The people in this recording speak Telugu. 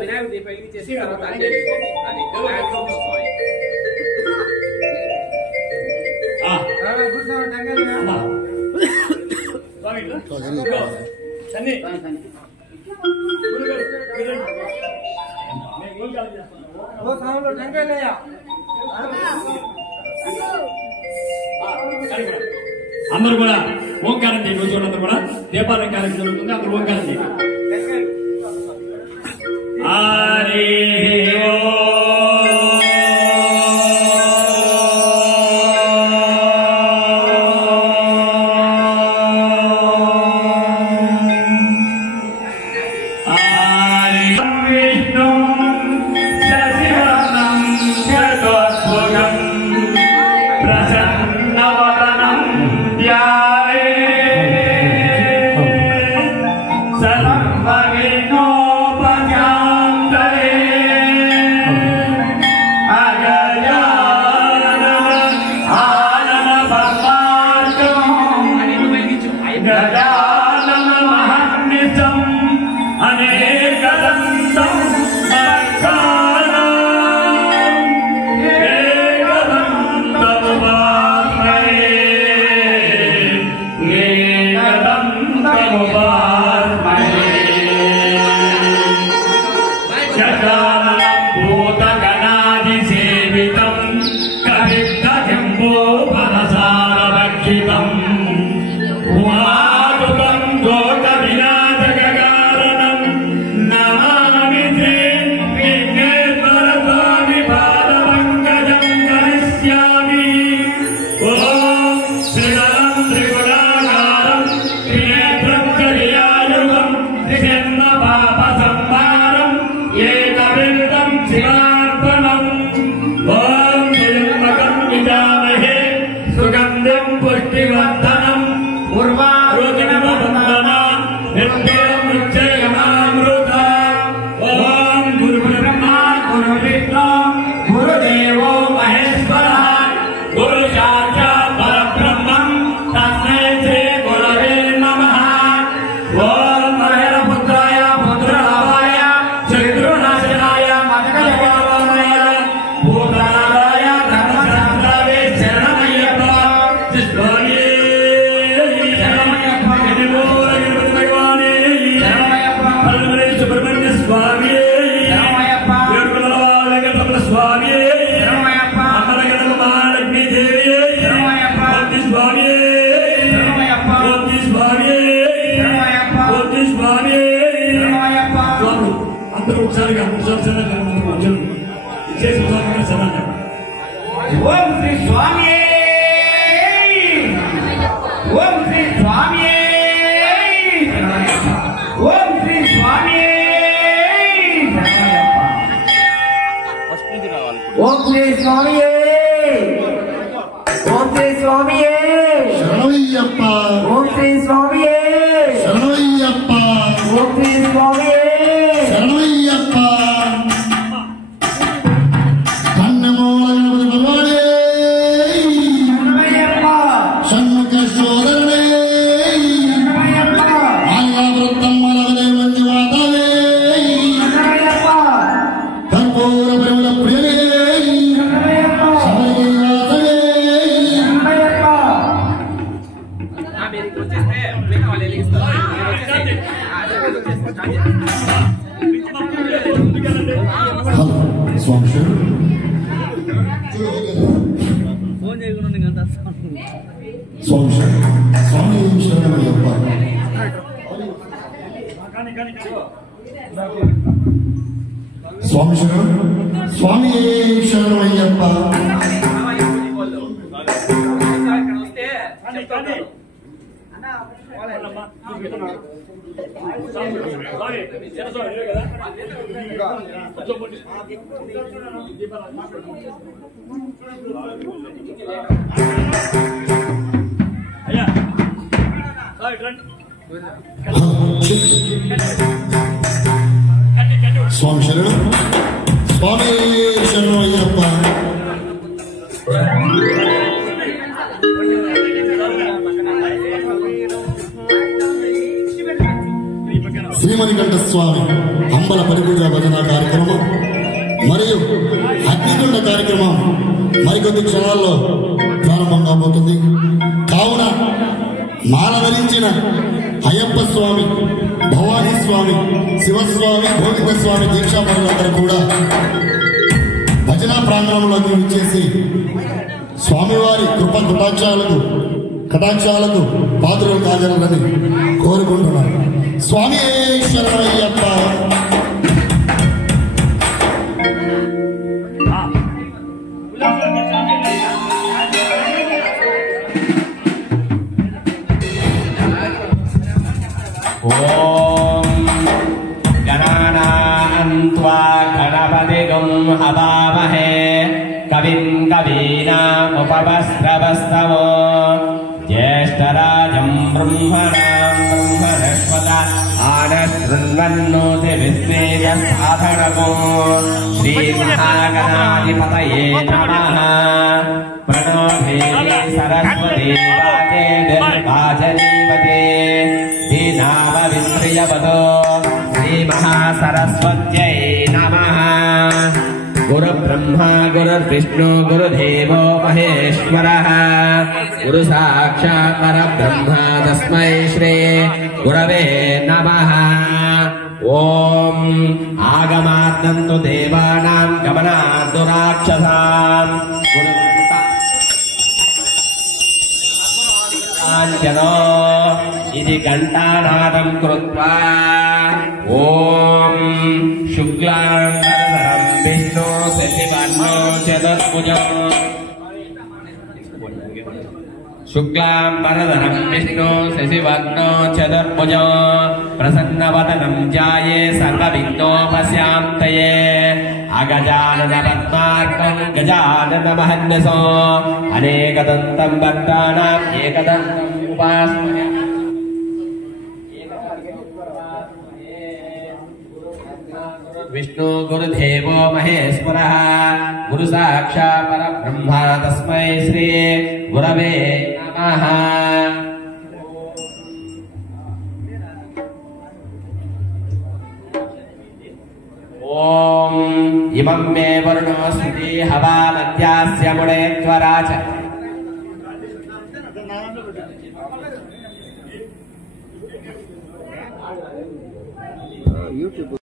వినాయక దీపం ఇది చేసి తర్వాత అందరూ కూడా ఓంకారం చేయండి. రోజు అందరూ కూడా దీపావళి కార్యక్రమం జరుగుతుంది. అందరూ ఓంకారం చేయండి. స్వామి శరణం స్వామి శరణం అయ్యప్ప. శ్రీమణికంఠ స్వామి అంబల పరిపూజ భజన కార్యక్రమం మరియు అగ్నిగుండ కార్యక్రమం మరికొద్ది క్షణాల్లో ప్రారంభం కాబోతుంది. కావున మాల ధరించిన అయ్యప్ప స్వామి, భవానీ స్వామి, శివస్వామి, గోవింద స్వామి దీక్షాపరులందరూ కూడా భజన ప్రాంగణంలోకి విచ్చేసి స్వామివారి కృప కటాక్షాలకు పాత్రలు కాగలరని కోరుకుంటున్నాను. స్వామి శరణమయ్యప్ప. ఓం గణానాం త్వా గణపతిగం హవామహే కవిం కవీనాముపమశ్రవస్తమో జ్యేష్ఠరాజం బ్రహ్మణాం బ్రహ్మణస్పత ఆనశృణ్వన్నోతి విశ్వేయ సాధనమో శ్రీమహాగణాధిపతయే నమః. ప్రణో దేవీ సరస్వతీ వాచేర్వాచనీవతే దీనామవింద్రియవతో శ్రీమహాసరస్వత్యై నమః. గురు బ్రహ్మ గురుర్విష్ణు గురుదేవో మహేశ్వరః గురు సాక్షాత్ పరబ్రహ్మ తస్మై శ్రీ గురవే నమః. ఓం ఆగమాద్దంతు దేవానాం గమనాద్దు రాక్షసాం కాంచనో ఇది ఘంటానాదం కృత్వా ఓం శుక్లాంబరధరం విష్ణు శశివర్ణో చతుర్భుజం శుక్లాంబరధరం విష్ణు శశివర్ణో చతుర్భుజం ప్రసన్నవదనం ధ్యాయే సర్వవిఘ్నోపశాంతయే. అగజానన పద్మార్కం గజానన మహన్నసో అనేకదంతం భక్తానాం ఏకదంతం ఉపాస్మహే. విష్ణు గురుదేవో మహేశ్వరః గురు సాక్షాత్ పరబ్రహ్మ తస్మై శ్రీ గురవే నమః. ఓం ఇమం మే వరుణో స్మృతి హవా నద్యాస్య ముడే త్వరాచ. యూట్యూబ్